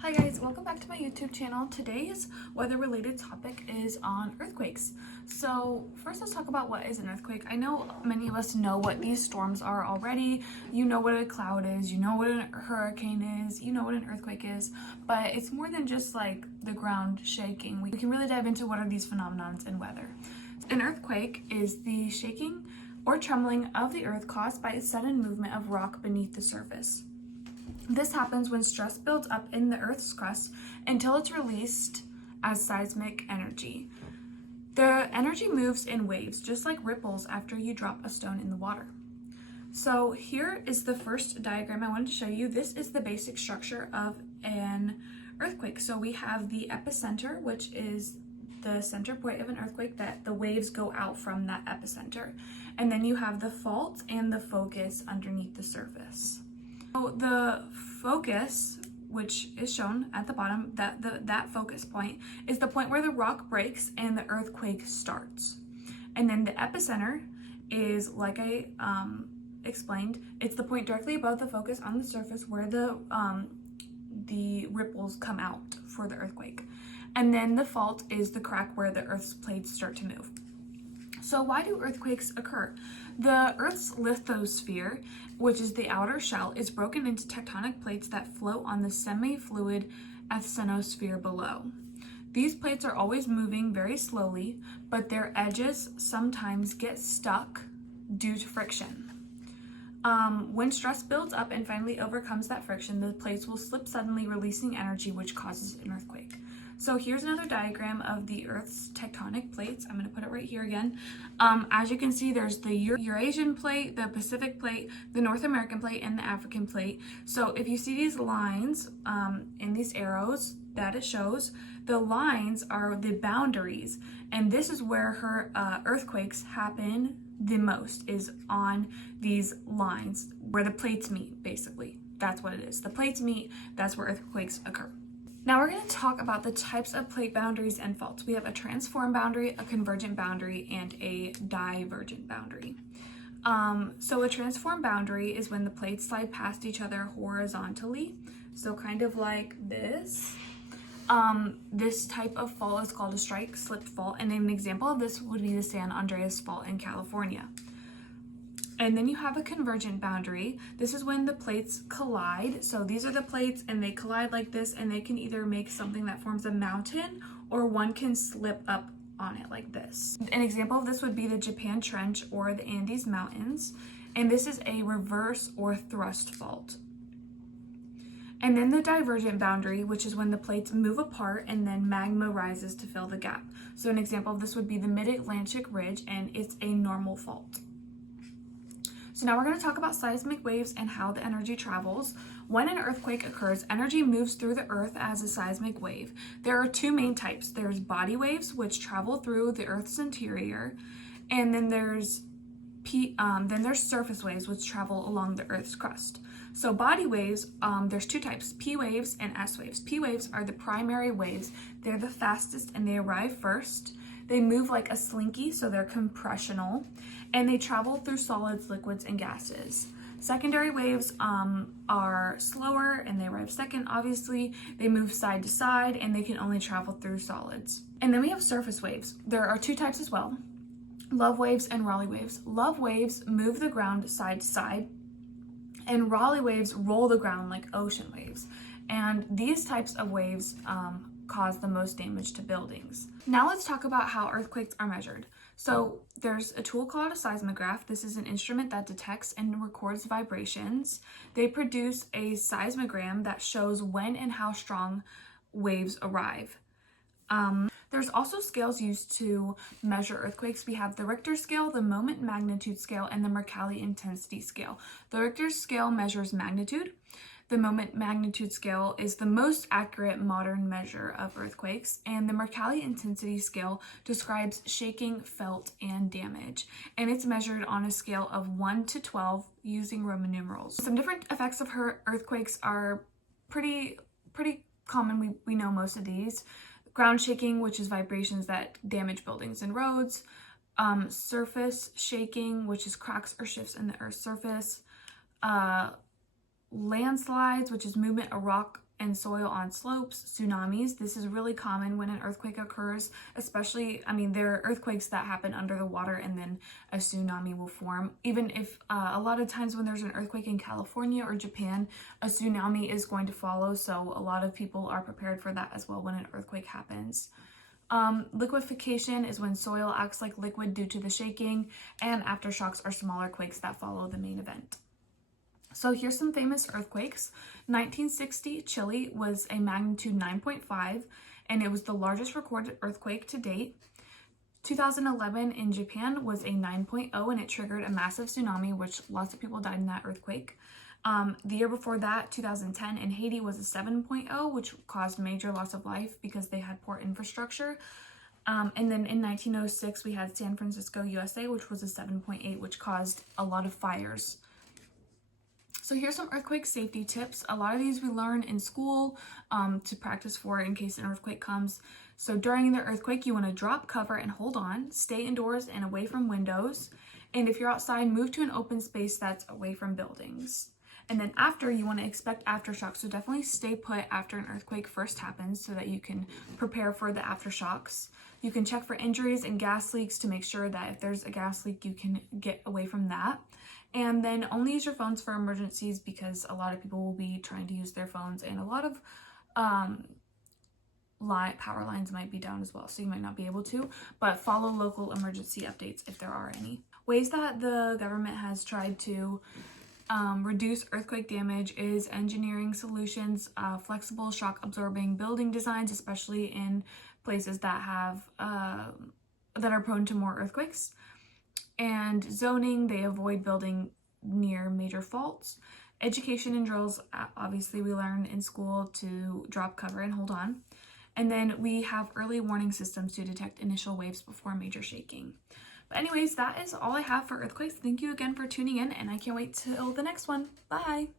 Hi guys, welcome back to my YouTube channel. Today's weather-related topic is on earthquakes. So first let's talk about what is an earthquake. I know many of us know what these storms are already. You know what a cloud is, you know what a hurricane is, you know what an earthquake is, but it's more than just like the ground shaking. We can really dive into what are these phenomenons in weather. An earthquake is the shaking or trembling of the earth caused by a sudden movement of rock beneath the surface. This happens when stress builds up in the Earth's crust until it's released as seismic energy. The energy moves in waves, just like ripples after you drop a stone in the water. So here is the first diagram I wanted to show you. This is the basic structure of an earthquake. So we have the epicenter, which is the center point of an earthquake that the waves go out from that epicenter. And then you have the fault and the focus underneath the surface. So the focus, which is shown at the bottom, that focus point is the point where the rock breaks and the earthquake starts. And then the epicenter is, like I explained, it's the point directly above the focus on the surface where the ripples come out for the earthquake. And then the fault is the crack where the Earth's plates start to move. So why do earthquakes occur? The Earth's lithosphere, which is the outer shell, is broken into tectonic plates that float on the semi-fluid asthenosphere below. These plates are always moving very slowly, but their edges sometimes get stuck due to friction. When stress builds up and finally overcomes that friction, the plates will slip suddenly, releasing energy, which causes an earthquake. So here's another diagram of the Earth's tectonic plates. I'm going to put it right here again. As you can see, there's the Eurasian plate, the Pacific plate, the North American plate, and the African plate. So if you see these lines in these arrows that it shows, the lines are the boundaries. And this is where earthquakes happen the most, is on these lines where the plates meet, basically. That's what it is. The plates meet, that's where earthquakes occur. Now we're going to talk about the types of plate boundaries and faults. We have a transform boundary, a convergent boundary, and a divergent boundary. So a transform boundary is when the plates slide past each other horizontally. So kind of like this. This type of fault is called a strike-slip fault, and an example of this would be the San Andreas Fault in California. And then you have a convergent boundary. This is when the plates collide. So these are the plates and they collide like this, and they can either make something that forms a mountain or one can slip up on it like this. An example of this would be the Japan Trench or the Andes Mountains. And this is a reverse or thrust fault. And then the divergent boundary, which is when the plates move apart and then magma rises to fill the gap. So an example of this would be the Mid-Atlantic Ridge, and it's a normal fault. So now we're going to talk about seismic waves and how the energy travels. When an earthquake occurs, energy moves through the earth as a seismic wave. There are two main types. There's body waves, which travel through the earth's interior, and then there's surface waves, which travel along the earth's crust. So body waves, there's two types, P waves and S waves. P waves are the primary waves. They're the fastest and they arrive first. They move like a slinky, so they're compressional, and they travel through solids, liquids, and gases. Secondary waves are slower and they arrive second, obviously. They move side to side and they can only travel through solids. And then we have surface waves. There are two types as well, Love waves and Rayleigh waves. Love waves move the ground side to side, and Rayleigh waves roll the ground like ocean waves. And these types of waves cause the most damage to buildings. Now let's talk about how earthquakes are measured. So there's a tool called a seismograph. This is an instrument that detects and records vibrations. They produce a seismogram that shows when and how strong waves arrive. There's also scales used to measure earthquakes. We have the Richter scale, the moment magnitude scale, and the Mercalli intensity scale. The Richter scale measures magnitude. The moment magnitude scale is the most accurate modern measure of earthquakes, and the Mercalli intensity scale describes shaking, felt, and damage, and it's measured on a scale of 1 to 12 using Roman numerals. Some different effects of earthquakes are pretty common. We know most of these. Ground shaking, which is vibrations that damage buildings and roads. Surface shaking, which is cracks or shifts in the Earth's surface. Landslides, which is movement of rock and soil on slopes, tsunamis. This is really common when an earthquake occurs, especially, there are earthquakes that happen under the water and then a tsunami will form. Even if a lot of times when there's an earthquake in California or Japan, a tsunami is going to follow, so a lot of people are prepared for that as well when an earthquake happens. Liquefaction is when soil acts like liquid due to the shaking, and aftershocks are smaller quakes that follow the main event. So here's some famous earthquakes. 1960, Chile was a magnitude 9.5, and it was the largest recorded earthquake to date. 2011 in Japan was a 9.0, and it triggered a massive tsunami, which lots of people died in that earthquake. The year before that, 2010 in Haiti, was a 7.0, which caused major loss of life because they had poor infrastructure. And then in 1906, we had San Francisco, USA, which was a 7.8, which caused a lot of fires. So here's some earthquake safety tips. A lot of these we learn in school to practice for in case an earthquake comes. So during the earthquake, you want to drop, cover, and hold on. Stay indoors and away from windows. And if you're outside, move to an open space that's away from buildings. And then after, you want to expect aftershocks. So definitely stay put after an earthquake first happens so that you can prepare for the aftershocks. You can check for injuries and gas leaks to make sure that if there's a gas leak, you can get away from that. And then only use your phones for emergencies because a lot of people will be trying to use their phones, and a lot of power lines might be down as well, so you might not be able to, but follow local emergency updates if there are any. Ways that the government has tried to reduce earthquake damage is engineering solutions, flexible shock absorbing building designs, especially in places that have that are prone to more earthquakes. And zoning, they avoid building near major faults. Education and drills, obviously we learn in school to drop, cover, and hold on. And then we have early warning systems to detect initial waves before major shaking. But anyways, that is all I have for earthquakes. Thank you again for tuning in, and I can't wait till the next one. Bye!